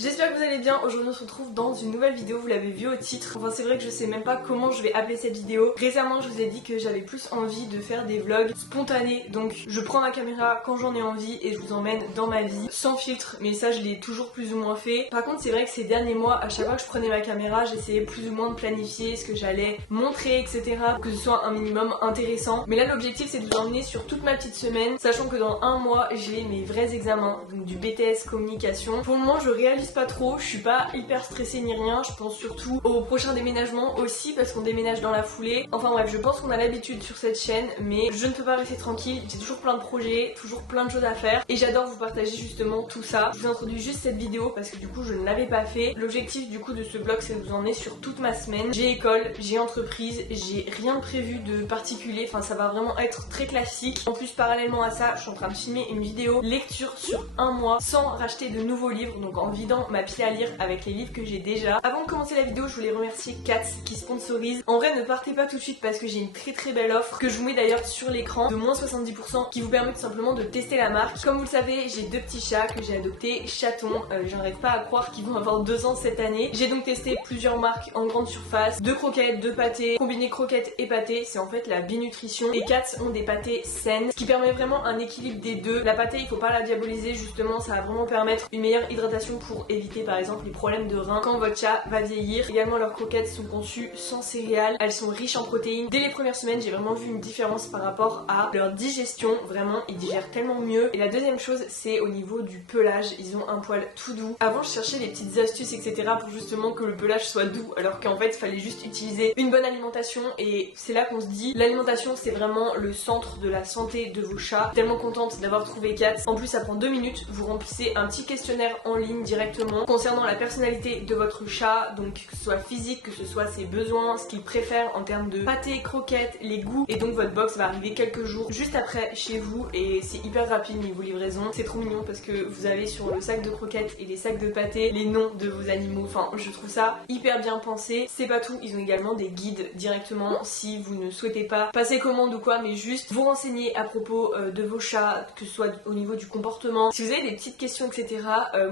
J'espère que vous allez bien. Aujourd'hui on se retrouve dans une nouvelle vidéo, vous l'avez vu au titre. Enfin c'est vrai que je sais même pas comment je vais appeler cette vidéo. Récemment je vous ai dit que j'avais plus envie de faire des vlogs spontanés. Donc je prends ma caméra quand j'en ai envie et je vous emmène dans ma vie sans filtre. Mais ça je l'ai toujours plus ou moins fait. Par contre c'est vrai que ces derniers mois, à chaque fois que je prenais ma caméra, j'essayais plus ou moins de planifier ce que j'allais montrer, etc. Pour que ce soit un minimum intéressant. Mais là l'objectif c'est de vous emmener sur toute ma petite semaine. Sachant que dans un mois j'ai mes vrais examens. Donc du BTS communication. Pour le moment je réalise pas trop, je suis pas hyper stressée ni rien, je pense surtout au prochain déménagement aussi parce qu'on déménage dans la foulée. Enfin bref, je pense qu'on a l'habitude sur cette chaîne mais je ne peux pas rester tranquille, j'ai toujours plein de projets, toujours plein de choses à faire et j'adore vous partager justement tout ça. Je vous introduis juste cette vidéo parce que du coup je ne l'avais pas fait. L'objectif du coup de ce vlog c'est de vous emmener sur toute ma semaine. J'ai école, j'ai entreprise, j'ai rien prévu de particulier, enfin ça va vraiment être très classique. En plus parallèlement à ça, je suis en train de filmer une vidéo lecture sur un mois sans racheter de nouveaux livres, donc en vidant ma pile à lire avec les livres que j'ai déjà. Avant de commencer la vidéo, je voulais remercier Katz qui sponsorise. En vrai, ne partez pas tout de suite parce que j'ai une très belle offre que je vous mets d'ailleurs sur l'écran de moins 70% qui vous permet tout simplement de tester la marque. Comme vous le savez, j'ai deux petits chats que j'ai adoptés, chatons. J'arrive pas à croire qu'ils vont avoir 2 ans cette année. J'ai donc testé plusieurs marques en grande surface, de croquettes, de pâtés, combiné croquettes et pâtés. C'est en fait la binutrition. Et Katz ont des pâtés saines, ce qui permet vraiment un équilibre des deux. La pâtée, il faut pas la diaboliser justement, ça va vraiment permettre une meilleure hydratation pour éviter par exemple les problèmes de reins quand votre chat va vieillir. Également leurs croquettes sont conçues sans céréales, elles sont riches en protéines. Dès les premières semaines j'ai vraiment vu une différence par rapport à leur digestion, vraiment ils digèrent tellement mieux. Et la deuxième chose c'est au niveau du pelage, ils ont un poil tout doux. Avant je cherchais des petites astuces etc pour justement que le pelage soit doux alors qu'en fait il fallait juste utiliser une bonne alimentation et c'est là qu'on se dit l'alimentation c'est vraiment le centre de la santé de vos chats. Tellement contente d'avoir trouvé Katz. En plus ça prend 2 minutes, vous remplissez un petit questionnaire en ligne directement concernant la personnalité de votre chat, donc que ce soit physique, que ce soit ses besoins, ce qu'il préfère en termes de pâté, croquettes, les goûts, et donc votre box va arriver quelques jours juste après chez vous et c'est hyper rapide niveau livraison. C'est trop mignon parce que vous avez sur le sac de croquettes et les sacs de pâté les noms de vos animaux, enfin je trouve ça hyper bien pensé. C'est pas tout, ils ont également des guides directement si vous ne souhaitez pas passer commande ou quoi mais juste vous renseigner à propos de vos chats, que ce soit au niveau du comportement. Si vous avez des petites questions etc,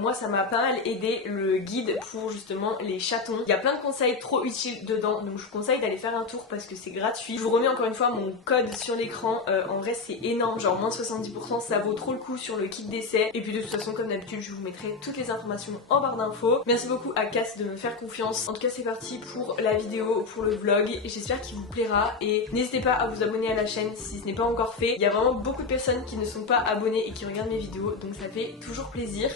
moi ça m'a pas mal aidé le guide pour justement les chatons. Il y a plein de conseils trop utiles dedans donc je vous conseille d'aller faire un tour parce que c'est gratuit. Je vous remets encore une fois mon code sur l'écran, en vrai c'est énorme, genre moins de 70%, ça vaut trop le coup sur le kit d'essai. Et puis de toute façon comme d'habitude je vous mettrai toutes les informations en barre d'infos. Merci beaucoup à Cass de me faire confiance. En tout cas c'est parti pour la vidéo, pour le vlog, j'espère qu'il vous plaira et n'hésitez pas à vous abonner à la chaîne si ce n'est pas encore fait. Il y a vraiment beaucoup de personnes qui ne sont pas abonnées et qui regardent mes vidéos donc ça fait toujours plaisir.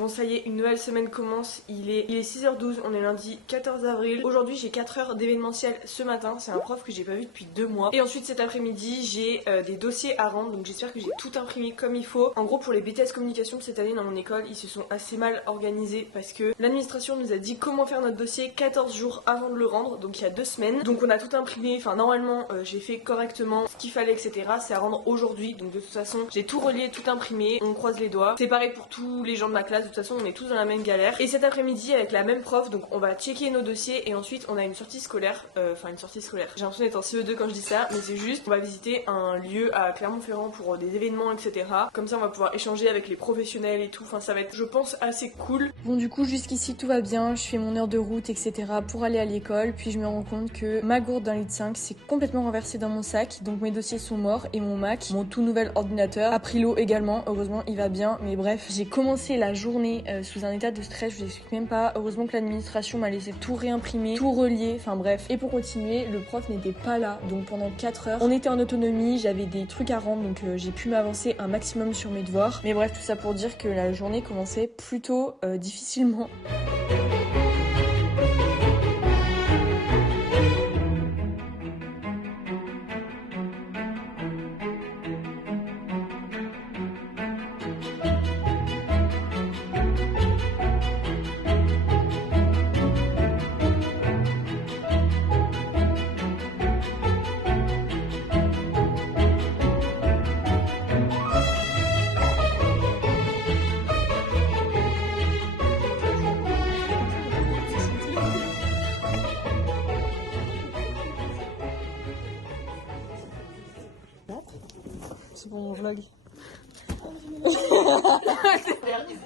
Bon ça y est, une nouvelle semaine commence, il est 6h12, on est lundi 14 avril. Aujourd'hui j'ai 4 heures d'événementiel ce matin, c'est un prof que j'ai pas vu depuis 2 mois. Et ensuite cet après-midi j'ai des dossiers à rendre, donc j'espère que j'ai tout imprimé comme il faut. En gros pour les BTS communication de cette année dans mon école, ils se sont assez mal organisés parce que l'administration nous a dit comment faire notre dossier 14 jours avant de le rendre, donc il y a 2 semaines. Donc on a tout imprimé, enfin normalement j'ai fait correctement ce qu'il fallait etc. C'est à rendre aujourd'hui, donc de toute façon j'ai tout relié, tout imprimé, on croise les doigts. C'est pareil pour tous les gens de ma classe. De toute façon on est tous dans la même galère. Et cet après-midi avec la même prof, donc on va checker nos dossiers et ensuite on a une sortie scolaire. Enfin une sortie scolaire. J'ai l'impression d'être en CE2 quand je dis ça, mais c'est juste on va visiter un lieu à Clermont-Ferrand pour des événements etc. Comme ça on va pouvoir échanger avec les professionnels et tout. Enfin ça va être je pense assez cool. Bon du coup jusqu'ici tout va bien, je fais mon heure de route etc. pour aller à l'école. Puis je me rends compte que ma gourde d'un litre 5 s'est complètement renversée dans mon sac. Donc mes dossiers sont morts et mon Mac, mon tout nouvel ordinateur, a pris l'eau également. Heureusement il va bien, mais bref j'ai commencé la journée sous un état de stress, je vous explique même pas. Heureusement que l'administration m'a laissé tout réimprimer, tout relier, enfin bref. Et pour continuer, le prof n'était pas là, donc pendant 4 heures, on était en autonomie, j'avais des trucs à rendre, donc j'ai pu m'avancer un maximum sur mes devoirs. Mais bref, tout ça pour dire que la journée commençait plutôt difficilement.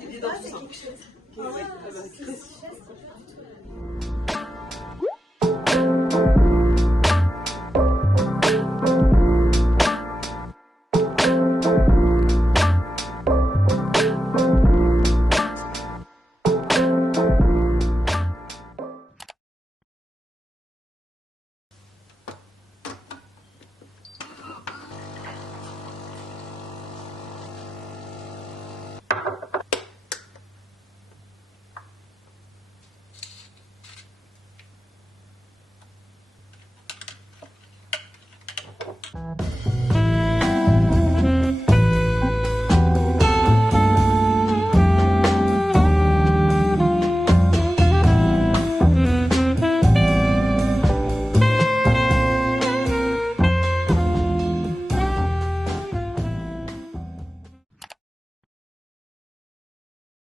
idée dans tout ça. Ah ouais,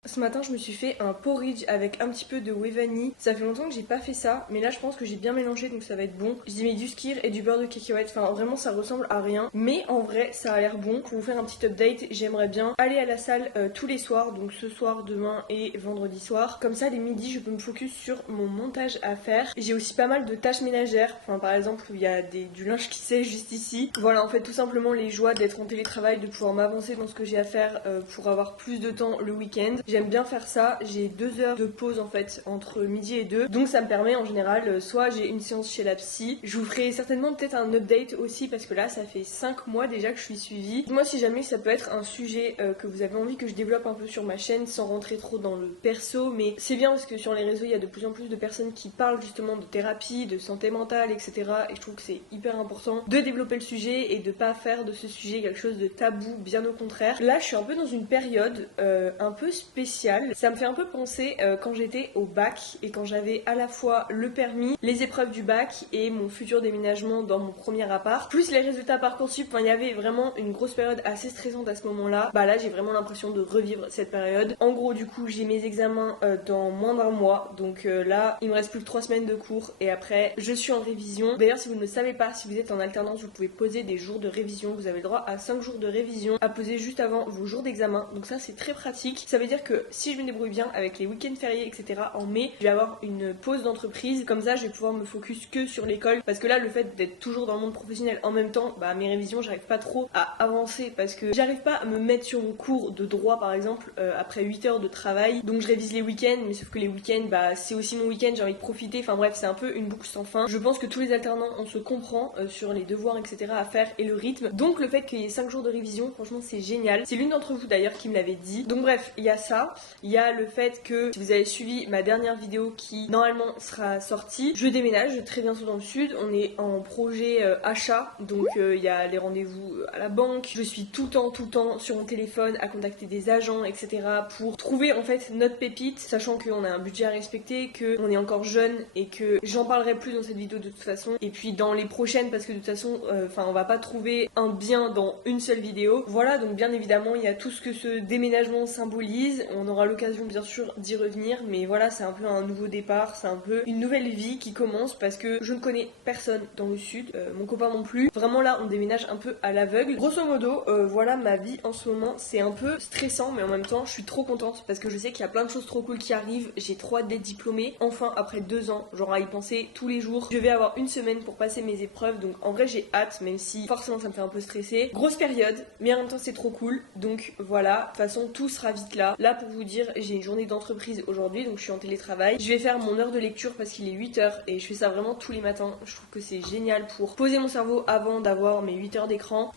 ce matin je me suis fait un porridge avec un petit peu de whey vanille. Ça fait longtemps que j'ai pas fait ça, mais là je pense que j'ai bien mélangé donc ça va être bon. J'ai mis du skyr et du beurre de cacahuète, enfin vraiment ça ressemble à rien, mais en vrai ça a l'air bon. Pour vous faire un petit update, j'aimerais bien aller à la salle tous les soirs, donc ce soir, demain et vendredi soir. Comme ça les midis je peux me focus sur mon montage à faire. J'ai aussi pas mal de tâches ménagères, enfin par exemple il y a du linge qui sèche juste ici. Voilà en fait tout simplement les joies d'être en télétravail, de pouvoir m'avancer dans ce que j'ai à faire pour avoir plus de temps le week-end. J'aime bien faire ça, j'ai 2 heures de pause en fait entre midi et 2, donc ça me permet en général soit j'ai une séance chez la psy, je vous ferai certainement peut-être un update aussi parce que là ça fait 5 mois déjà que je suis suivie. Moi si jamais ça peut être un sujet que vous avez envie que je développe un peu sur ma chaîne sans rentrer trop dans le perso, mais c'est bien parce que sur les réseaux il y a de plus en plus de personnes qui parlent justement de thérapie, de santé mentale etc, et je trouve que c'est hyper important de développer le sujet et de pas faire de ce sujet quelque chose de tabou, bien au contraire. Là je suis un peu dans une période un peu spéciale. Ça me fait un peu penser quand j'étais au bac et quand j'avais à la fois le permis, les épreuves du bac et mon futur déménagement dans mon premier appart, plus les résultats Parcoursup. Enfin, il y avait vraiment une grosse période assez stressante à ce moment-là. Bah là, j'ai vraiment l'impression de revivre cette période. En gros, du coup, j'ai mes examens dans moins d'1 mois. Donc là, il me reste plus que 3 semaines de cours et après, je suis en révision. D'ailleurs, si vous ne le savez pas, si vous êtes en alternance, vous pouvez poser des jours de révision. Vous avez le droit à 5 jours de révision à poser juste avant vos jours d'examen. Donc ça, c'est très pratique. Ça veut dire que si je me débrouille bien avec les week-ends fériés etc en mai, je vais avoir une pause d'entreprise, comme ça je vais pouvoir me focus que sur l'école, parce que là le fait d'être toujours dans le monde professionnel en même temps, bah mes révisions j'arrive pas trop à avancer parce que j'arrive pas à me mettre sur mon cours de droit par exemple après 8 heures de travail, donc je révise les week-ends, mais sauf que les week-ends bah c'est aussi mon week-end, j'ai envie de profiter, enfin bref c'est un peu une boucle sans fin. Je pense que tous les alternants on se comprend sur les devoirs etc à faire et le rythme, donc le fait qu'il y ait 5 jours de révision franchement c'est génial. C'est l'une d'entre vous d'ailleurs qui me l'avait dit, donc bref il y a ça, il y a le fait que si vous avez suivi ma dernière vidéo qui normalement sera sortie, je déménage très bientôt dans le sud, on est en projet achat, donc il y a les rendez-vous à la banque, je suis tout le temps sur mon téléphone à contacter des agents etc pour trouver en fait notre pépite, sachant qu'on a un budget à respecter, qu'on est encore jeune et que j'en parlerai plus dans cette vidéo de toute façon, et puis dans les prochaines parce que de toute façon on va pas trouver un bien dans une seule vidéo. Voilà, donc bien évidemment il y a tout ce que ce déménagement symbolise, on aura l'occasion bien sûr d'y revenir, mais voilà c'est un peu un nouveau départ, c'est un peu une nouvelle vie qui commence parce que je ne connais personne dans le sud, mon copain non plus, vraiment là on déménage un peu à l'aveugle. Grosso modo voilà ma vie en ce moment, c'est un peu stressant mais en même temps je suis trop contente parce que je sais qu'il y a plein de choses trop cool qui arrivent, j'ai trop hâte d'être diplômée, enfin après 2 ans, genre à y penser tous les jours. Je vais avoir une semaine pour passer mes épreuves, donc en vrai j'ai hâte, même si forcément ça me fait un peu stresser. Grosse période, mais en même temps c'est trop cool, donc voilà, de toute façon tout sera vite là. Là pour vous dire, j'ai une journée d'entreprise aujourd'hui, donc je suis en télétravail. Je vais faire mon heure de lecture parce qu'il est 8h et je fais ça vraiment tous les matins. Je trouve que c'est génial pour poser mon cerveau avant d'avoir mes 8 heures d'écran.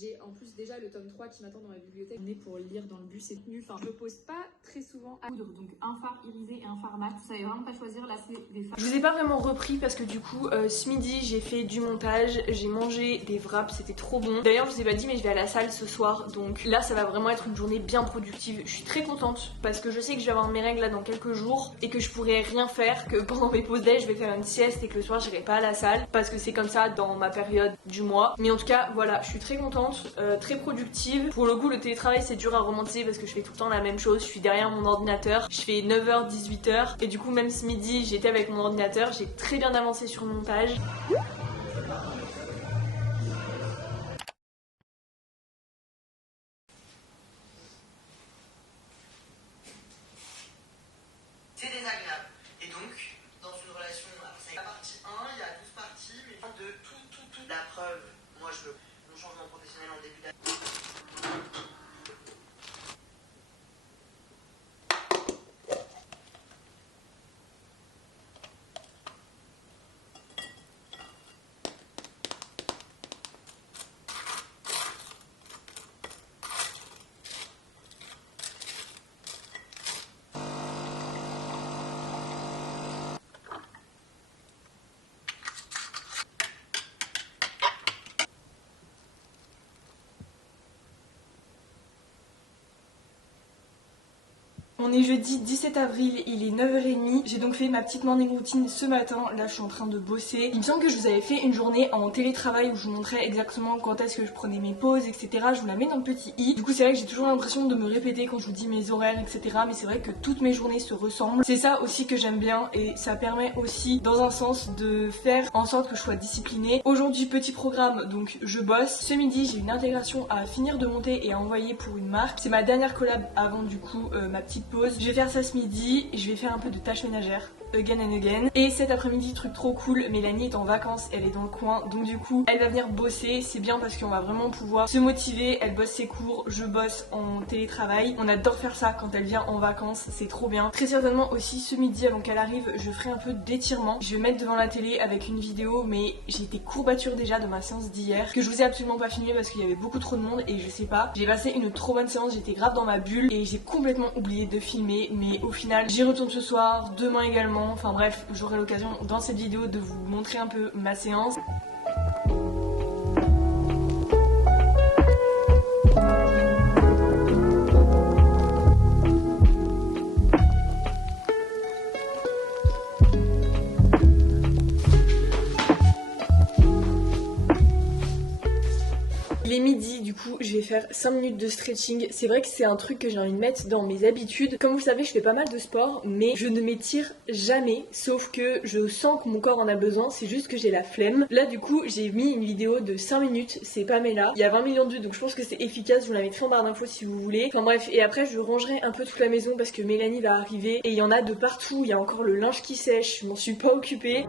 J'ai en plus déjà le tome 3 qui m'attend dans la bibliothèque. On est pour lire dans le bus, c'est nul. Enfin, je me pose pas très souvent à coudre. Donc un fard irisé et un fard mat. Vous savez vraiment pas choisir. Là, c'est des fards. Je vous ai pas vraiment repris parce que du coup, ce midi, j'ai fait du montage. J'ai mangé des wraps, c'était trop bon. D'ailleurs, je vous ai pas dit, mais je vais à la salle ce soir. Donc là, ça va vraiment être une journée bien productive. Je suis très contente parce que je sais que je vais avoir mes règles là dans quelques jours et que je pourrai rien faire. Que pendant mes pauses déj, je vais faire une sieste et que le soir, j'irai pas à la salle parce que c'est comme ça dans ma période du mois. Mais en tout cas, voilà, je suis très contente, très productive. Pour le coup le télétravail c'est dur à romantiser parce que je fais tout le temps la même chose, je suis derrière mon ordinateur, je fais 9h, 18h et du coup même ce midi j'étais avec mon ordinateur, j'ai très bien avancé sur le montage. C'est désagréable. Et donc, dans une relation, alors c'est la partie 1, il y a 12 parties, mais de tout. La preuve, moi je veux mon changement professionnel en début d'année. On est jeudi 17 avril, il est 9h30, j'ai donc fait ma petite morning routine ce matin, là je suis en train de bosser. Il me semble que je vous avais fait une journée en télétravail où je vous montrais exactement quand est-ce que je prenais mes pauses, etc. Je vous la mets dans le petit i. Du coup c'est vrai que j'ai toujours l'impression de me répéter quand je vous dis mes horaires, etc. Mais c'est vrai que toutes mes journées se ressemblent. C'est ça aussi que j'aime bien et ça permet aussi dans un sens de faire en sorte que je sois disciplinée. Aujourd'hui petit programme, donc je bosse. Ce midi j'ai une intégration à finir de monter et à envoyer pour une marque. C'est ma dernière collab avant du coup ma petite pause. Je vais faire ça ce midi, je vais faire un peu de tâches ménagères. Again and again. Et cet après-midi, truc trop cool, Mélanie est en vacances, elle est dans le coin, donc du coup elle va venir bosser. C'est bien parce qu'on va vraiment pouvoir se motiver. Elle bosse ses cours, je bosse en télétravail. On adore faire ça quand elle vient en vacances, c'est trop bien. Très certainement aussi ce midi avant qu'elle arrive, je ferai un peu d'étirement. Je vais mettre devant la télé avec une vidéo, mais j'ai été courbature déjà de ma séance d'hier que je vous ai absolument pas filmé parce qu'il y avait beaucoup trop de monde et je sais pas. J'ai passé une trop bonne séance, j'étais grave dans ma bulle et j'ai complètement oublié de filmer, mais au final j'y retourne ce soir, demain également. Enfin bref, j'aurai l'occasion dans cette vidéo de vous montrer un peu ma séance. Il est midi, du coup je vais faire 5 minutes de stretching. C'est vrai que c'est un truc que j'ai envie de mettre dans mes habitudes. Comme vous le savez, je fais pas mal de sport, mais je ne m'étire jamais, sauf que je sens que mon corps en a besoin, c'est juste que j'ai la flemme. Là du coup j'ai mis une vidéo de 5 minutes, c'est Pamela. Il y a 20 millions de vues, donc je pense que c'est efficace, je vous la mettrai en barre d'infos si vous voulez. Enfin bref, et après je rangerai un peu toute la maison parce que Mélanie va arriver et il y en a de partout. Il y a encore le linge qui sèche, je m'en suis pas occupée.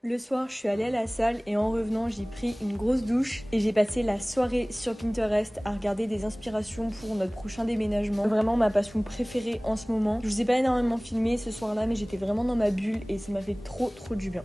Le soir, je suis allée à la salle et en revenant, j'ai pris une grosse douche et j'ai passé la soirée sur Pinterest à regarder des inspirations pour notre prochain déménagement. Vraiment ma passion préférée en ce moment. Je vous ai pas énormément filmé ce soir-là, mais j'étais vraiment dans ma bulle et ça m'a fait trop du bien.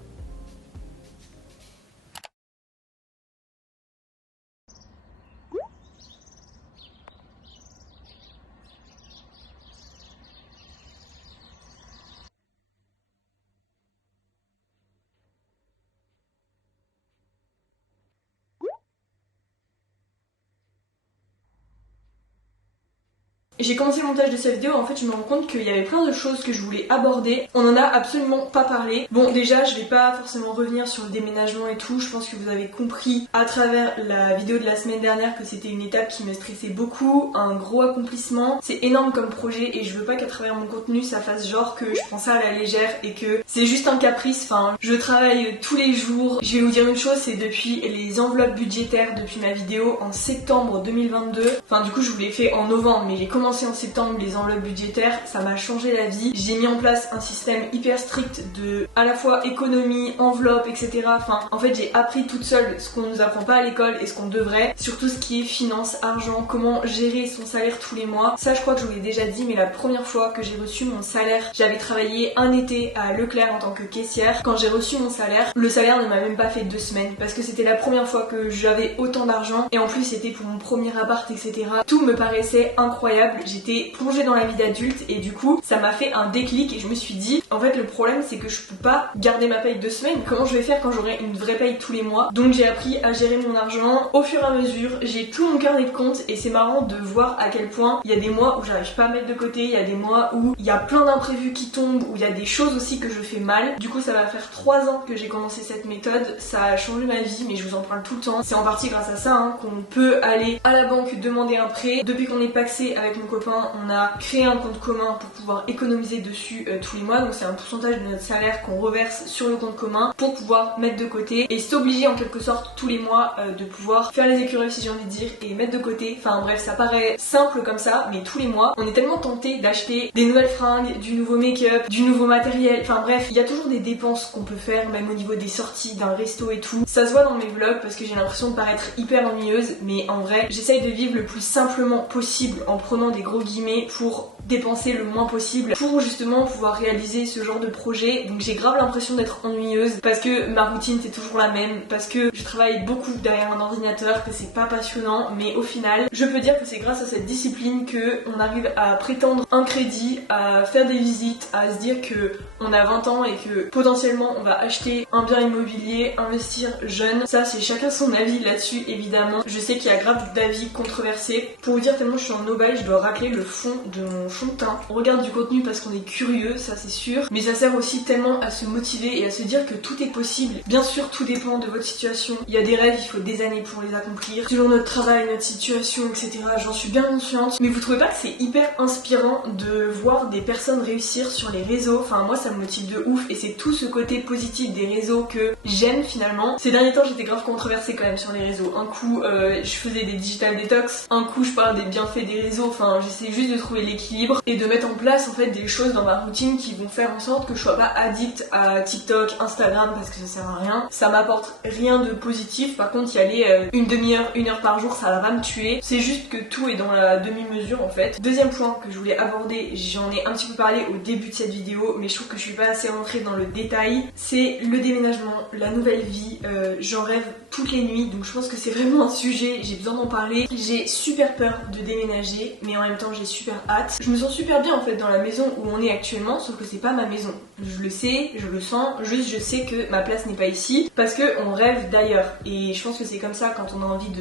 J'ai commencé le montage de cette vidéo, en fait je me rends compte qu'il y avait plein de choses que je voulais aborder. On en a absolument pas parlé. Bon déjà je vais pas forcément revenir sur le déménagement et tout, je pense que vous avez compris à travers la vidéo de la semaine dernière que c'était une étape qui me stressait beaucoup, un gros accomplissement. C'est énorme comme projet et je veux pas qu'à travers mon contenu ça fasse genre que je prends ça à la légère et que c'est juste un caprice. Enfin je travaille tous les jours. Je vais vous dire une chose, c'est depuis les enveloppes budgétaires, depuis ma vidéo en septembre 2022. Enfin du coup je vous l'ai fait en novembre mais j'ai commencé commencé en septembre les enveloppes budgétaires, ça m'a changé la vie. J'ai mis en place un système hyper strict de à la fois économie, enveloppe, etc. Enfin, en fait, j'ai appris toute seule ce qu'on nous apprend pas à l'école et ce qu'on devrait, surtout ce qui est finance, argent, comment gérer son salaire tous les mois. Ça, je crois que je vous l'ai déjà dit, mais la première fois que j'ai reçu mon salaire, j'avais travaillé un été à Leclerc en tant que caissière. Quand j'ai reçu mon salaire, le salaire ne m'a même pas fait 2 semaines parce que c'était la première fois que j'avais autant d'argent et en plus c'était pour mon premier appart, etc. Tout me paraissait incroyable, j'étais plongée dans la vie d'adulte et du coup ça m'a fait un déclic et je me suis dit en fait le problème c'est que je peux pas garder ma paye 2 semaines, comment je vais faire quand j'aurai une vraie paye tous les mois. Donc j'ai appris à gérer mon argent au fur et à mesure, j'ai tout mon carnet de compte et c'est marrant de voir à quel point il y a des mois où j'arrive pas à mettre de côté, il y a des mois où il y a plein d'imprévus qui tombent, où il y a des choses aussi que je fais mal. Du coup ça va faire 3 ans que j'ai commencé cette méthode, ça a changé ma vie mais je vous en parle tout le temps. C'est en partie grâce à ça qu'on peut aller à la banque demander un prêt. Depuis qu'on est pacsé avec mon copain, on a créé un compte commun pour pouvoir économiser dessus tous les mois. Donc c'est un pourcentage de notre salaire qu'on reverse sur le compte commun pour pouvoir mettre de côté et s'obliger en quelque sorte tous les mois de pouvoir faire les écureuils si j'ai envie de dire et mettre de côté. Enfin bref, ça paraît simple comme ça mais tous les mois on est tellement tenté d'acheter des nouvelles fringues, du nouveau make-up, du nouveau matériel. Enfin bref, il y a toujours des dépenses qu'on peut faire même au niveau des sorties, d'un resto et tout. Ça se voit dans mes vlogs parce que j'ai l'impression de paraître hyper ennuyeuse mais en vrai j'essaye de vivre le plus simplement possible en prenant des gros guillemets pour dépenser le moins possible pour justement pouvoir réaliser ce genre de projet. Donc j'ai grave l'impression d'être ennuyeuse parce que ma routine c'est toujours la même, parce que je travaille beaucoup derrière un ordinateur, que c'est pas passionnant, mais au final je peux dire que c'est grâce à cette discipline que on arrive à prétendre un crédit, à faire des visites, à se dire que on a 20 ans et que potentiellement on va acheter un bien immobilier, investir jeune. Ça c'est chacun son avis là-dessus évidemment. Je sais qu'il y a grave d'avis controversés. Pour vous dire tellement je suis en nobail, je dois racler le fond de mon fond de teint. On regarde du contenu parce qu'on est curieux, ça c'est sûr, mais ça sert aussi tellement à se motiver et à se dire que tout est possible. Bien sûr tout dépend de votre situation, il y a des rêves, il faut des années pour les accomplir, selon notre travail, notre situation, etc. J'en suis bien consciente, mais vous trouvez pas que c'est hyper inspirant de voir des personnes réussir sur les réseaux? Enfin moi ça me motive de ouf et c'est tout ce côté positif des réseaux que j'aime finalement. Ces derniers temps j'étais grave controversée quand même sur les réseaux. Un coup je faisais des digital detox, un coup je parle des bienfaits des réseaux, enfin j'essaie juste de trouver l'équilibre et de mettre en place en fait des choses dans ma routine qui vont faire en sorte que je sois pas addict à TikTok, Instagram parce que ça sert à rien. Ça m'apporte rien de positif, par contre y aller une demi-heure, 1 heure par jour ça va me tuer. C'est juste que tout est dans la demi-mesure en fait. Deuxième point que je voulais aborder, j'en ai un petit peu parlé au début de cette vidéo mais je trouve que je suis pas assez rentrée dans le détail, c'est le déménagement, la nouvelle vie. J'en rêve toutes les nuits donc je pense que c'est vraiment un sujet, j'ai besoin d'en parler. J'ai super peur de déménager mais en même temps j'ai super hâte. Je me sens super bien en fait dans la maison où on est actuellement, sauf que c'est pas ma maison. Je le sais, je le sens, juste je sais que ma place n'est pas ici parce que on rêve d'ailleurs et je pense que c'est comme ça quand on a envie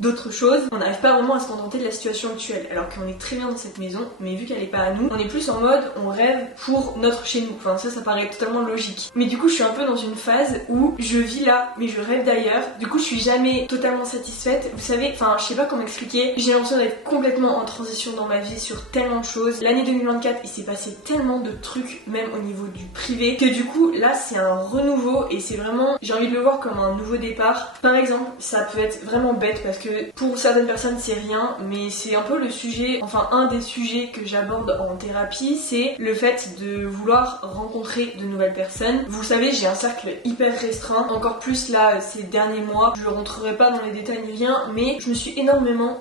d'autres choses, on n'arrive pas vraiment à se contenter de la situation actuelle alors qu'on est très bien dans cette maison mais vu qu'elle est pas à nous, on est plus en mode on rêve pour notre chez nous, enfin ça paraît totalement logique. Mais du coup je suis un peu dans une phase où je vis là mais je rêve d'ailleurs, du coup je suis jamais totalement satisfaite, vous savez, enfin je sais pas comment expliquer, j'ai l'impression d'être complètement en transition dans ma vie sur tellement de choses. L'année 2024 il s'est passé tellement de trucs même au niveau du privé que du coup là c'est un renouveau et c'est vraiment, j'ai envie de le voir comme un nouveau départ. Par exemple ça peut être vraiment bête parce que pour certaines personnes c'est rien mais c'est un peu le sujet, enfin un des sujets que j'aborde en thérapie, c'est le fait de vouloir rencontrer de nouvelles personnes. Vous savez j'ai un cercle hyper restreint, encore plus là ces derniers mois, je rentrerai pas dans les détails ni rien mais je me suis énormément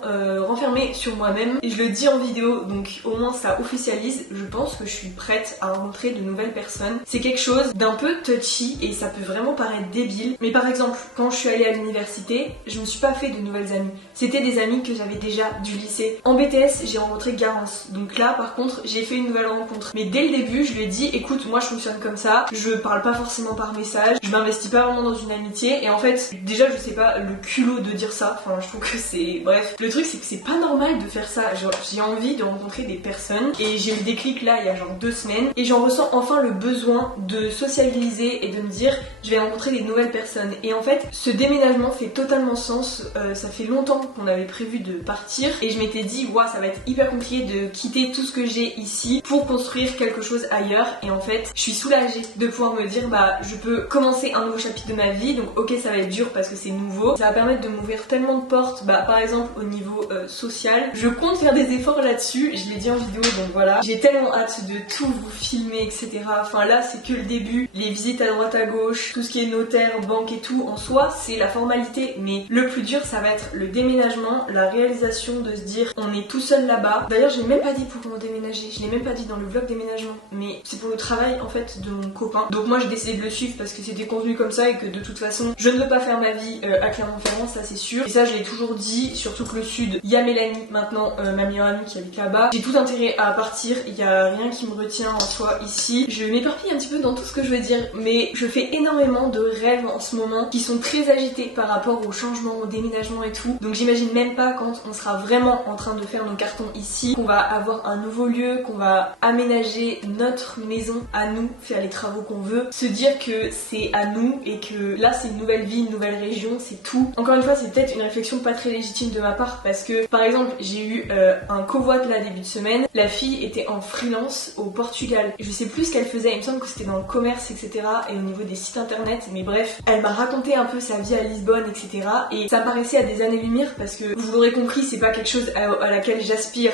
renfermée sur moi-même et je le dis en vidéo donc au moins ça officialise, je pense que je suis prête à rencontrer de nouvelles personnes. C'est quelque chose d'un peu touchy et ça peut vraiment paraître débile mais par exemple quand je suis allée à l'université je me suis pas fait de nouvelles amies, c'était des amis que j'avais déjà du lycée. En BTS j'ai rencontré Garance, donc là par contre j'ai fait une nouvelle rencontre mais dès le début je lui ai dit écoute moi je fonctionne comme ça, je parle pas forcément par message, je m'investis pas vraiment dans une amitié et en fait déjà je sais pas le culot de dire ça, enfin je trouve que c'est, bref, le truc c'est que c'est pas normal de faire ça. Genre j'ai envie de rencontrer des personnes et j'ai eu le déclic là il y a genre 2 semaines et j'en ressens enfin le besoin de sociabiliser et de me dire je vais rencontrer des nouvelles personnes et en fait ce déménagement fait totalement sens. Ça fait fait longtemps qu'on avait prévu de partir et je m'étais dit ouais, ça va être hyper compliqué de quitter tout ce que j'ai ici pour construire quelque chose ailleurs. Et en fait je suis soulagée de pouvoir me dire bah je peux commencer un nouveau chapitre de ma vie. Donc ok, ça va être dur parce que c'est nouveau, ça va permettre de m'ouvrir tellement de portes, bah par exemple au niveau social. Je compte faire des efforts là-dessus, je l'ai dit en vidéo, donc voilà, j'ai tellement hâte de tout vous filmer, etc. Enfin là c'est que le début, les visites à droite à gauche, tout ce qui est notaire, banque et tout, en soi c'est la formalité, mais le plus dur ça va être le déménagement, la réalisation de se dire on est tout seul là-bas. D'ailleurs j'ai même pas dit pourquoi on déménageait, je l'ai même pas dit dans le vlog déménagement, mais c'est pour le travail en fait de mon copain. Donc moi j'ai décidé de le suivre parce que c'était contenu comme ça et que de toute façon je ne veux pas faire ma vie à Clermont-Ferrand, ça c'est sûr. Et ça je l'ai toujours dit, surtout que le sud, il y a Mélanie maintenant, ma meilleure amie qui habite là-bas. J'ai tout intérêt à partir, il y a rien qui me retient en soi ici. Je m'éparpille un petit peu dans tout ce que je veux dire, mais je fais énormément de rêves en ce moment qui sont très agités par rapport au changement, au déménagement et tout. Donc j'imagine même pas quand on sera vraiment en train de faire nos cartons ici, qu'on va avoir un nouveau lieu, qu'on va aménager notre maison à nous, faire les travaux qu'on veut, se dire que c'est à nous et que là c'est une nouvelle vie, une nouvelle région, c'est tout. Encore une fois c'est peut-être une réflexion pas très légitime de ma part parce que par exemple j'ai eu un covoit là début de semaine, la fille était en freelance au Portugal. Je sais plus ce qu'elle faisait, il me semble que c'était dans le commerce etc. et au niveau des sites internet, mais bref, elle m'a raconté un peu sa vie à Lisbonne etc. et ça me paraissait à des années-lumière parce que vous l'aurez compris c'est pas quelque chose à laquelle j'aspire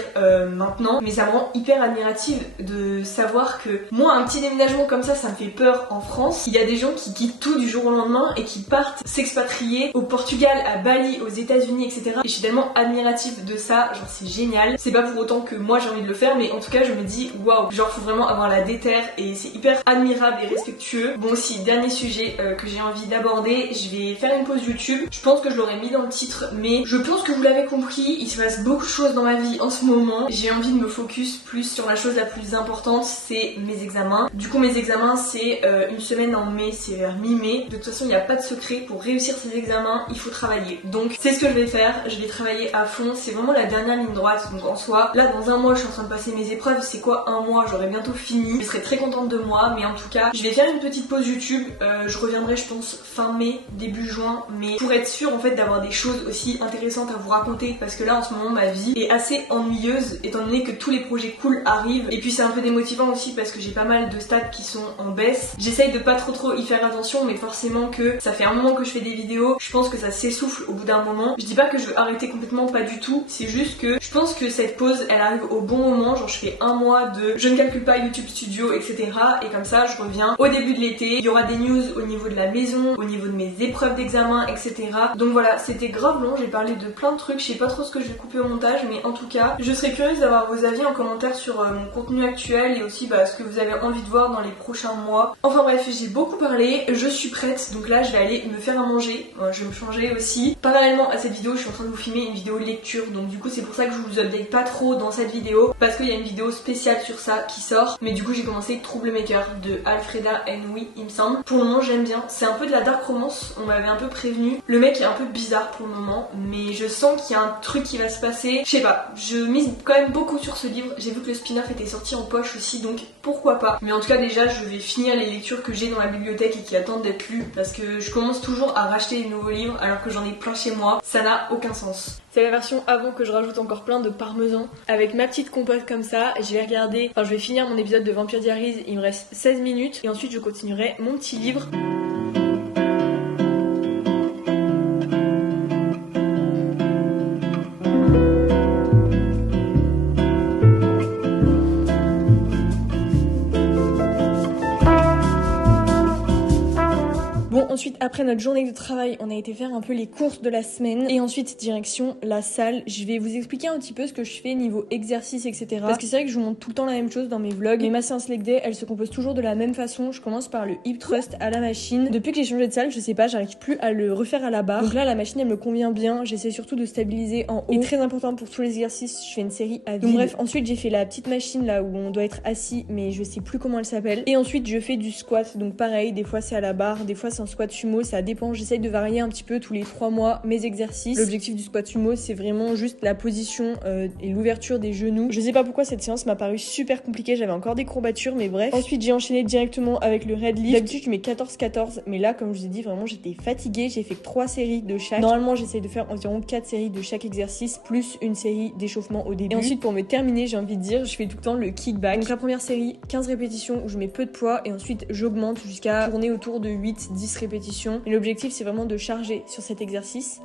maintenant, mais ça me rend hyper admirative de savoir que moi un petit déménagement comme ça me fait peur en France. Il y a des gens qui quittent tout du jour au lendemain et qui partent s'expatrier au Portugal, à Bali, aux États-Unis etc. et je suis tellement admirative de ça, genre c'est génial. C'est pas pour autant que moi j'ai envie de le faire, mais en tout cas je me dis waouh, genre faut vraiment avoir la déterre et c'est hyper admirable et respectueux. Bon aussi, dernier sujet que j'ai envie d'aborder, je vais faire une pause YouTube. Je pense que je l'aurais mis dans le titre, mais je pense que vous l'avez compris, il se passe beaucoup de choses dans ma vie en ce moment. J'ai envie de me focus plus sur la chose la plus importante, c'est mes examens. Du coup mes examens c'est une semaine en mai, c'est vers mi-mai. De toute façon il n'y a pas de secret, pour réussir ces examens il faut travailler. Donc c'est ce que je vais faire, je vais travailler à fond, c'est vraiment la dernière ligne droite. Donc en soi, là dans un mois je suis en train de passer mes épreuves, c'est quoi un mois, j'aurai bientôt fini. Je serai très contente de moi, mais en tout cas je vais faire une petite pause YouTube, je reviendrai je pense fin mai, début juin, mais pour être sûre en fait d'avoir des choses aussi intéressantes à vous raconter parce que là en ce moment ma vie est assez ennuyeuse étant donné que tous les projets cool arrivent et puis c'est un peu démotivant aussi parce que j'ai pas mal de stats qui sont en baisse. J'essaye de pas trop y faire attention, mais forcément que ça fait un moment que je fais des vidéos, je pense que ça s'essouffle au bout d'un moment. Je dis pas que je veux arrêter complètement, pas du tout, c'est juste que je pense que cette pause elle arrive au bon moment, genre je fais un mois de je ne calcule pas YouTube Studio etc. et comme ça je reviens au début de l'été, il y aura des news au niveau de la maison, au niveau de mes épreuves d'examen etc. Donc voilà, c'était grave long, j'ai parlé de plein de trucs, je sais pas trop ce que je vais couper au montage, mais en tout cas je serais curieuse d'avoir vos avis en commentaire sur mon contenu actuel et aussi ce que vous avez envie de voir dans les prochains mois. Enfin bref, j'ai beaucoup parlé, je suis prête, donc là je vais aller me faire à manger, je vais me changer aussi. Parallèlement à cette vidéo, je suis en train de vous filmer une vidéo lecture, donc du coup c'est pour ça que je vous update pas trop dans cette vidéo, parce qu'il y a une vidéo spéciale sur ça qui sort, mais du coup j'ai commencé Troublemaker de Alfreda Henry il me semble. Pour le moment j'aime bien, c'est un peu de la dark romance, on m'avait un peu prévenu. Le mec est un peu bizarre pour le moment, mais je sens qu'il y a un truc qui va se passer, je sais pas, je mise quand même beaucoup sur ce livre, j'ai vu que le spin-off était sorti en poche aussi, donc pourquoi pas. Mais en tout cas déjà je vais finir les lectures que j'ai dans la bibliothèque et qui attendent d'être lues, parce que je commence toujours à racheter des nouveaux livres alors que j'en ai plein chez moi, ça n'a aucun sens. C'est la version avant que je rajoute encore plein de parmesan. Avec ma petite compote comme ça, je vais regarder, je vais finir mon épisode de Vampire Diaries, il me reste 16 minutes et ensuite je continuerai mon petit livre. Ensuite, après notre journée de travail, on a été faire un peu les courses de la semaine et ensuite direction la salle. Je vais vous expliquer un petit peu ce que je fais niveau exercice, etc. Parce que c'est vrai que je vous montre tout le temps la même chose dans mes vlogs. Mais ma séance leg day, elle se compose toujours de la même façon. Je commence par le hip thrust à la machine. Depuis que j'ai changé de salle, je sais pas, j'arrive plus à le refaire à la barre. Donc là, la machine, elle me convient bien. J'essaie surtout de stabiliser en haut. Et très important pour tous les exercices, je fais une série à vide. Donc bref, ensuite j'ai fait la petite machine là où on doit être assis, mais je sais plus comment elle s'appelle. Et ensuite, je fais du squat. Donc pareil, des fois c'est à la barre, des fois c'est un squat squat sumo, ça dépend, j'essaye de varier un petit peu tous les 3 mois mes exercices. L'objectif du squat sumo, c'est vraiment juste la position et l'ouverture des genoux. Je sais pas pourquoi cette séance m'a paru super compliquée, j'avais encore des courbatures, mais bref. Ensuite, j'ai enchaîné directement avec le head lift. D'habitude, je mets 14-14, mais là, comme je vous ai dit, vraiment, j'étais fatiguée. J'ai fait 3 séries de chaque. Normalement, j'essaye de faire environ 4 séries de chaque exercice, plus une série d'échauffement au début. Et ensuite, pour me terminer, j'ai envie de dire, je fais tout le temps le kickback. Donc la première série, 15 répétitions où je mets peu de poids, et ensuite, j'augmente jusqu'à tourner autour de 8-10 répétitions. Et l'objectif, c'est vraiment de charger sur cet exercice.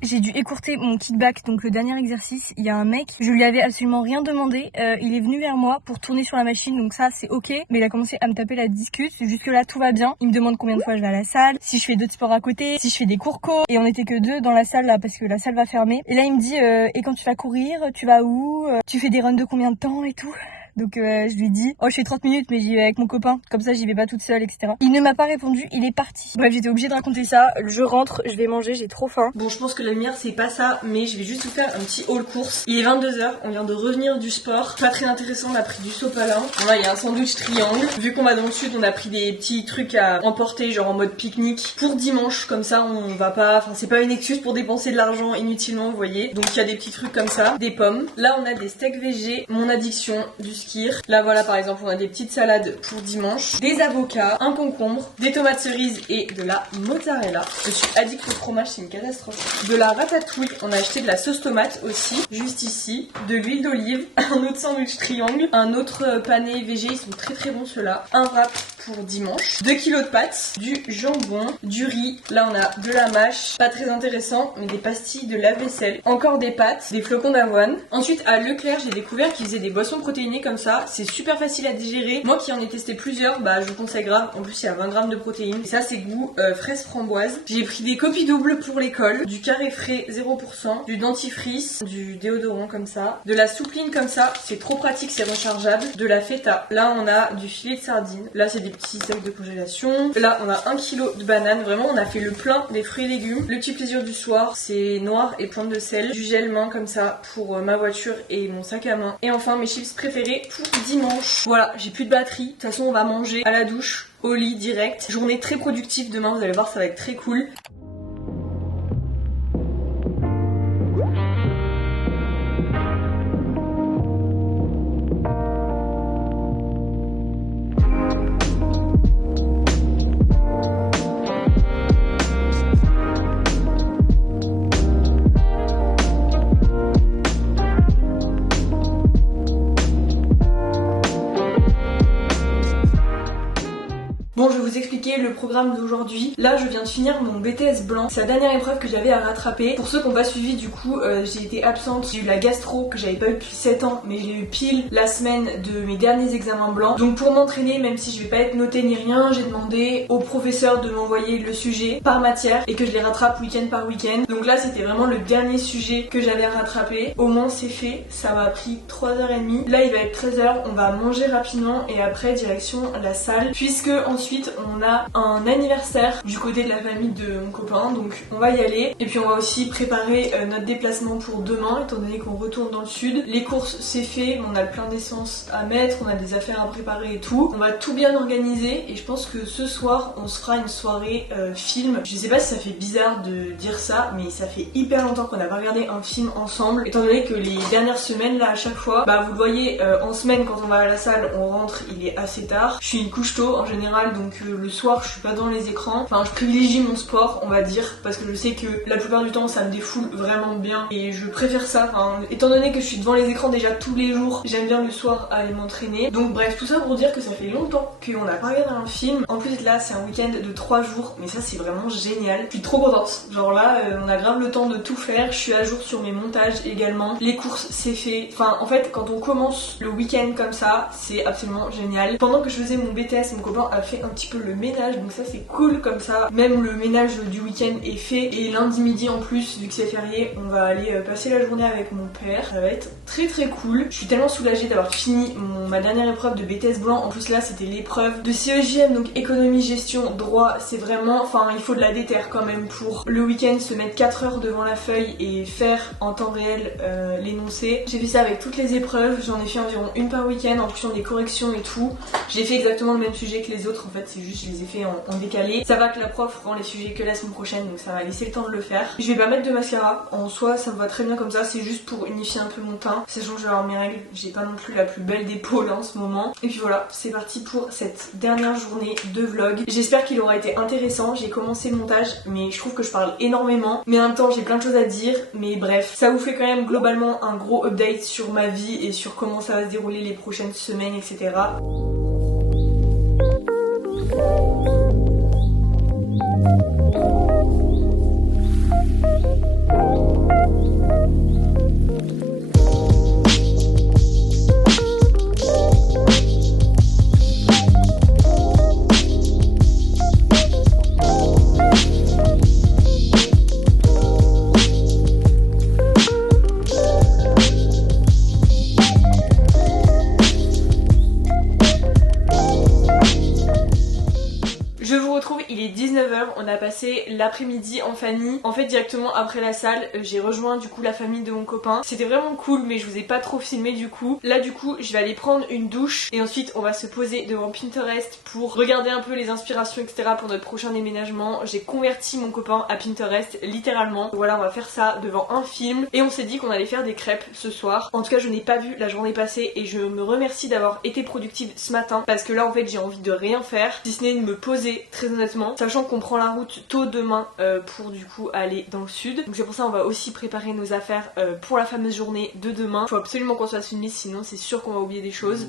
J'ai dû écourter mon kickback, donc le dernier exercice. Il y a un mec, je lui avais absolument rien demandé. Il est venu vers moi pour tourner sur la machine, donc ça c'est ok. Mais il a commencé à me taper la discute. Jusque là tout va bien. Il me demande combien de fois je vais à la salle, si je fais d'autres sports à côté, si je fais des cours co. Et on était que 2 dans la salle là parce que la salle va fermer. Et là il me dit et quand tu vas courir, tu vas où, tu fais des runs de combien de temps et tout. Donc je lui dis oh je fais 30 minutes mais j'y vais avec mon copain, comme ça j'y vais pas toute seule, etc. Il ne m'a pas répondu, il est parti. Bref, j'étais obligée de raconter ça. Je rentre, je vais manger, j'ai trop faim. Bon, je pense que la lumière c'est pas ça, mais je vais juste vous faire un petit haul course. Il est 22h, on vient de revenir du sport. Pas très intéressant, on a pris du sopalin. Là il y a un sandwich triangle. Vu qu'on va dans le sud, on a pris des petits trucs à emporter, genre en mode pique-nique. Pour dimanche, comme ça on va pas... Enfin c'est pas une excuse pour dépenser de l'argent inutilement, vous voyez. Donc il y a des petits trucs comme ça, des pommes. Là on a des steaks végé, mon addiction, du skir. Là voilà par exemple on a des petites salades pour dimanche, des avocats, un concombre, des tomates cerises et de la mozzarella. Je suis addict au fromage, c'est une catastrophe. De la ratatouille, on a acheté de la sauce tomate aussi, juste ici, de l'huile d'olive, un autre sandwich triangle, un autre pané végé, ils sont très très bons ceux-là, un wrap pour dimanche, 2 kilos de pâtes, du jambon, du riz, là on a de la mâche, pas très intéressant, mais des pastilles de lave-vaisselle, encore des pâtes, des flocons d'avoine. Ensuite à Leclerc j'ai découvert qu'ils faisaient des boissons protéinées comme ça, c'est super facile à digérer. Moi qui en ai testé plusieurs, bah je vous conseille grave. En plus il y a 20 grammes de protéines. Et ça c'est goût fraise framboise. J'ai pris des copies doubles pour l'école, du carré frais 0%, du dentifrice, du déodorant comme ça, de la soupline comme ça, c'est trop pratique, c'est rechargeable, de la feta. Là on a du filet de sardine. Là c'est des petits sacs de congélation. Là on a 1 kg de bananes. Vraiment on a fait le plein des fruits et légumes. Le petit plaisir du soir, c'est noir et pointe de sel. Du gel main comme ça pour ma voiture et mon sac à main. Et enfin mes chips préférés pour dimanche. Voilà, j'ai plus de batterie. De toute façon, on va manger à la douche, au lit direct. Journée très productive demain, vous allez voir, ça va être très cool. Bon, je vais vous expliquer le programme d'aujourd'hui. Là, je viens de finir mon BTS blanc. C'est la dernière épreuve que j'avais à rattraper. Pour ceux qui n'ont pas suivi, du coup, j'ai été absente. J'ai eu la gastro que j'avais pas eu depuis 7 ans, mais je l'ai eu pile la semaine de mes derniers examens blancs. Donc pour m'entraîner, même si je vais pas être notée ni rien, j'ai demandé au professeur de m'envoyer le sujet par matière et que je les rattrape week-end par week-end. Donc là, c'était vraiment le dernier sujet que j'avais à rattraper. Au moins, c'est fait. Ça m'a pris 3h30. Là, il va être 13h. On va manger rapidement et après, direction la salle. Puisque ensuite, on a un anniversaire du côté de la famille de mon copain, donc on va y aller. Et puis on va aussi préparer notre déplacement pour demain, étant donné qu'on retourne dans le sud. Les courses c'est fait, on a le plein d'essence à mettre, on a des affaires à préparer et tout. On va tout bien organiser et je pense que ce soir on se fera une soirée film. Je sais pas si ça fait bizarre de dire ça, mais ça fait hyper longtemps qu'on n'a pas regardé un film ensemble, étant donné que les dernières semaines là à chaque fois, bah vous le voyez en semaine quand on va à la salle, on rentre, il est assez tard. Je suis une couche tôt en général, donc le soir je suis pas dans les écrans. Enfin je privilégie mon sport on va dire, parce que je sais que la plupart du temps ça me défoule vraiment bien et je préfère ça. Enfin, étant donné que je suis devant les écrans déjà tous les jours, j'aime bien le soir aller m'entraîner. Donc bref, tout ça pour dire que ça fait longtemps qu'on n'a pas regardé un film. En plus là c'est un week-end de 3 jours, mais ça c'est vraiment génial. Je suis trop contente. Genre là on a grave le temps de tout faire. Je suis à jour sur mes montages également. Les courses c'est fait. Enfin en fait quand on commence le week-end comme ça, c'est absolument génial. Pendant que je faisais mon BTS, mon copain a fait un petit peu le ménage, donc ça c'est cool, comme ça même le ménage du week-end est fait. Et lundi midi en plus, vu que c'est férié, on va aller passer la journée avec mon père. Ça va être très cool. Je suis tellement soulagée d'avoir fini ma dernière épreuve de BTS blanc. En plus là c'était l'épreuve de CEJM, donc économie, gestion, droit. C'est vraiment, enfin il faut de la déter quand même pour le week-end se mettre 4 heures devant la feuille et faire en temps réel l'énoncé. J'ai fait ça avec toutes les épreuves, j'en ai fait environ une par week-end en fonction des corrections et tout. J'ai fait exactement le même sujet que les autres, en fait c'est juste je les ai fait en décalé. Ça va que la prof rend les sujets que la semaine prochaine, donc ça va laisser le temps de le faire. Je vais pas mettre de mascara, en soi ça me va très bien comme ça, c'est juste pour unifier un peu mon teint. Sachant que je vais avoir mes règles, j'ai pas non plus la plus belle des peaux là en ce moment. Et puis voilà, c'est parti pour cette dernière journée de vlog. J'espère qu'il aura été intéressant, j'ai commencé le montage mais je trouve que je parle énormément. Mais en même temps j'ai plein de choses à dire, mais bref, ça vous fait quand même globalement un gros update sur ma vie et sur comment ça va se dérouler les prochaines semaines, etc. Il est 19h, on a passé l'après-midi en famille. En fait directement après la salle, j'ai rejoint du coup la famille de mon copain. C'était vraiment cool mais je vous ai pas trop filmé du coup. Là du coup je vais aller prendre une douche et ensuite on va se poser devant Pinterest pour regarder un peu les inspirations, etc. pour notre prochain déménagement. J'ai converti mon copain à Pinterest littéralement. Voilà, on va faire ça devant un film et on s'est dit qu'on allait faire des crêpes ce soir. En tout cas je n'ai pas vu la journée passée et je me remercie d'avoir été productive ce matin parce que là en fait j'ai envie de rien faire si ce n'est de me poser très honnêtement, sachant qu'on prend la route tôt demain pour du coup aller dans le sud. Donc c'est pour ça on va aussi préparer nos affaires pour la fameuse journée de demain. Faut absolument qu'on se fasse une liste, sinon c'est sûr qu'on va oublier des choses.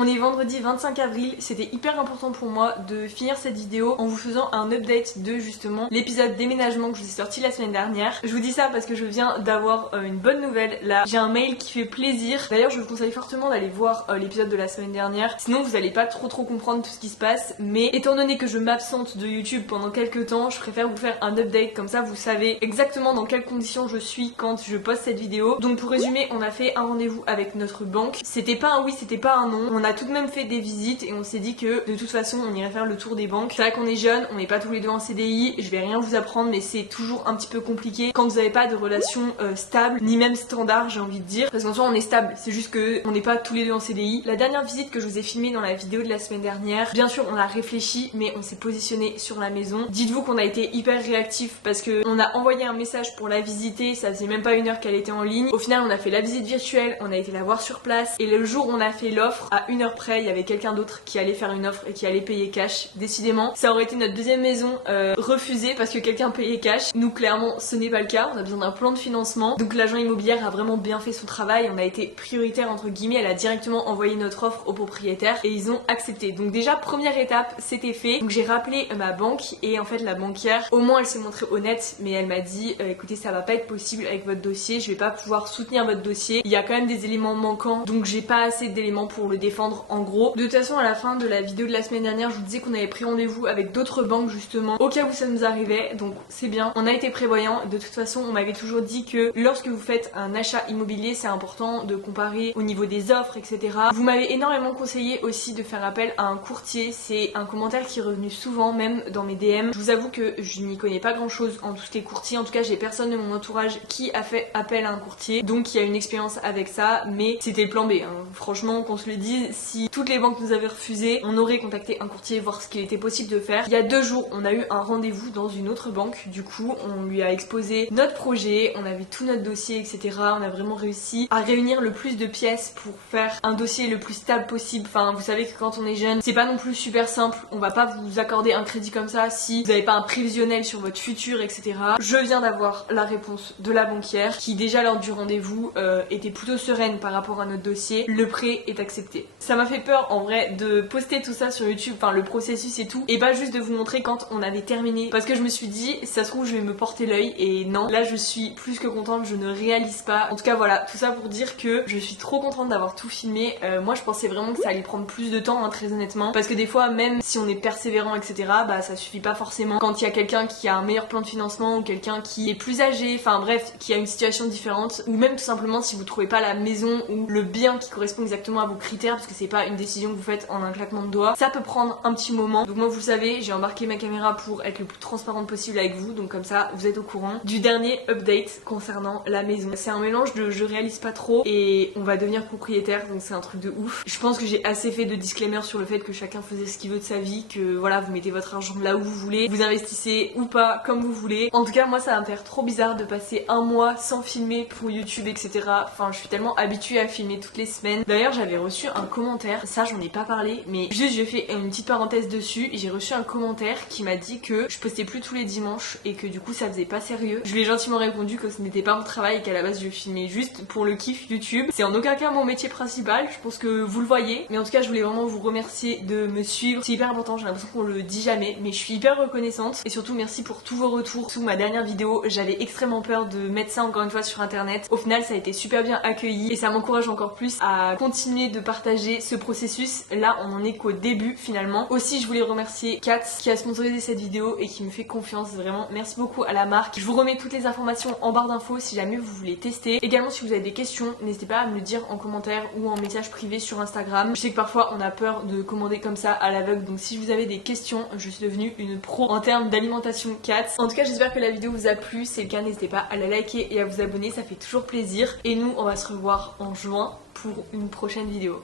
On est vendredi 25 avril, c'était hyper important pour moi de finir cette vidéo en vous faisant un update de justement l'épisode déménagement que je vous ai sorti la semaine dernière. Je vous dis ça parce que je viens d'avoir une bonne nouvelle là, j'ai un mail qui fait plaisir. D'ailleurs je vous conseille fortement d'aller voir l'épisode de la semaine dernière, sinon vous allez pas trop comprendre tout ce qui se passe. Mais étant donné que je m'absente de YouTube pendant quelques temps, je préfère vous faire un update, comme ça vous savez exactement dans quelles conditions je suis quand je poste cette vidéo. Donc pour résumer, on a fait un rendez-vous avec notre banque, c'était pas un oui, c'était pas un non. On a tout de même fait des visites et on s'est dit que de toute façon on irait faire le tour des banques. C'est vrai qu'on est jeunes, on n'est pas tous les deux en CDI, je vais rien vous apprendre mais c'est toujours un petit peu compliqué quand vous n'avez pas de relation stable, ni même standard j'ai envie de dire. Parce qu'en soi on est stable, c'est juste que on n'est pas tous les deux en CDI. La dernière visite que je vous ai filmée dans la vidéo de la semaine dernière, bien sûr on a réfléchi mais on s'est positionné sur la maison. Dites-vous qu'on a été hyper réactif parce que on a envoyé un message pour la visiter, ça faisait même pas une heure qu'elle était en ligne. Au final on a fait la visite virtuelle, on a été la voir sur place et le jour où on a fait l'offre, à une heure près, il y avait quelqu'un d'autre qui allait faire une offre et qui allait payer cash. Décidément, ça aurait été notre deuxième maison refusée parce que quelqu'un payait cash. Nous, clairement, ce n'est pas le cas. On a besoin d'un plan de financement. Donc l'agent immobilière a vraiment bien fait son travail. On a été prioritaire entre guillemets. Elle a directement envoyé notre offre au propriétaire et ils ont accepté. Donc déjà, première étape, c'était fait. Donc j'ai rappelé ma banque et en fait la banquière, au moins elle s'est montrée honnête, mais elle m'a dit écoutez, ça va pas être possible avec votre dossier. Je vais pas pouvoir soutenir votre dossier. Il y a quand même des éléments manquants, donc j'ai pas assez d'éléments pour le défendre en gros. De toute façon, à la fin de la vidéo de la semaine dernière, je vous disais qu'on avait pris rendez-vous avec d'autres banques justement au cas où ça nous arrivait, donc c'est bien. On a été prévoyant. De toute façon, on m'avait toujours dit que lorsque vous faites un achat immobilier, c'est important de comparer au niveau des offres, etc. Vous m'avez énormément conseillé aussi de faire appel à un courtier. C'est un commentaire qui est revenu souvent, même dans mes DM. Je vous avoue que je n'y connais pas grand chose en tout ce qui est courtier. En tout cas, j'ai personne de mon entourage qui a fait appel à un courtier, donc qui a une expérience avec ça. Mais c'était le plan B, hein. Franchement, qu'on se le dise, si toutes les banques nous avaient refusé, on aurait contacté un courtier, voir ce qu'il était possible de faire. Il y a 2 jours, on a eu un rendez-vous dans une autre banque. Du coup, on lui a exposé notre projet, on avait tout notre dossier, etc. On a vraiment réussi à réunir le plus de pièces pour faire un dossier le plus stable possible. Enfin, vous savez que quand on est jeune, c'est pas non plus super simple. On va pas vous accorder un crédit comme ça si vous n'avez pas un prévisionnel sur votre futur, etc. Je viens d'avoir la réponse de la banquière qui déjà lors du rendez-vous était plutôt sereine par rapport à notre dossier. Le prêt est accepté. Ça m'a fait peur en vrai de poster tout ça sur YouTube, enfin le processus et tout, et pas juste de vous montrer quand on avait terminé, parce que je me suis dit ça se trouve je vais me porter l'œil, et non, là je suis plus que contente, je ne réalise pas. En tout cas voilà, tout ça pour dire que je suis trop contente d'avoir tout filmé. Moi je pensais vraiment que ça allait prendre plus de temps, hein, très honnêtement, parce que des fois même si on est persévérant etc, bah ça suffit pas forcément quand il y a quelqu'un qui a un meilleur plan de financement ou quelqu'un qui est plus âgé, enfin bref, qui a une situation différente, ou même tout simplement si vous trouvez pas la maison ou le bien qui correspond exactement à vos critères, parce que c'est pas une décision que vous faites en un claquement de doigts, ça peut prendre un petit moment. Donc moi vous le savez, j'ai embarqué ma caméra pour être le plus transparente possible avec vous, donc comme ça vous êtes au courant du dernier update concernant la maison. C'est un mélange de je réalise pas trop et on va devenir propriétaire, donc c'est un truc de ouf. Je pense que j'ai assez fait de disclaimer sur le fait que chacun faisait ce qu'il veut de sa vie, que voilà, vous mettez votre argent là où vous voulez, vous investissez ou pas comme vous voulez. En tout cas moi ça va me faire trop bizarre de passer un mois sans filmer pour YouTube etc. Enfin je suis tellement habituée à filmer toutes les semaines. D'ailleurs j'avais reçu un commentaire, ça j'en ai pas parlé, mais juste je fais une petite parenthèse dessus. J'ai reçu un commentaire qui m'a dit que je postais plus tous les dimanches et que du coup ça faisait pas sérieux. Je lui ai gentiment répondu que ce n'était pas mon travail et qu'à la base je filmais juste pour le kiff YouTube. C'est en aucun cas mon métier principal, je pense que vous le voyez, mais en tout cas je voulais vraiment vous remercier de me suivre. C'est hyper important, j'ai l'impression qu'on le dit jamais, mais je suis hyper reconnaissante et surtout merci pour tous vos retours sous ma dernière vidéo. J'avais extrêmement peur de mettre ça encore une fois sur internet. Au final ça a été super bien accueilli et ça m'encourage encore plus à continuer de partager ce processus. Là on en est qu'au début finalement. Aussi je voulais remercier Kat qui a sponsorisé cette vidéo et qui me fait confiance, vraiment merci beaucoup à la marque. Je vous remets toutes les informations en barre d'infos si jamais vous voulez tester. Également si vous avez des questions n'hésitez pas à me le dire en commentaire ou en message privé sur Instagram. Je sais que parfois on a peur de commander comme ça à l'aveugle, donc si vous avez des questions, je suis devenue une pro en termes d'alimentation Kat. En tout cas j'espère que la vidéo vous a plu, si c'est le cas n'hésitez pas à la liker et à vous abonner, ça fait toujours plaisir. Et nous on va se revoir en juin pour une prochaine vidéo.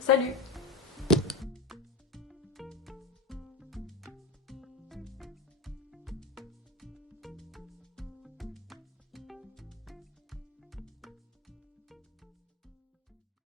Salut!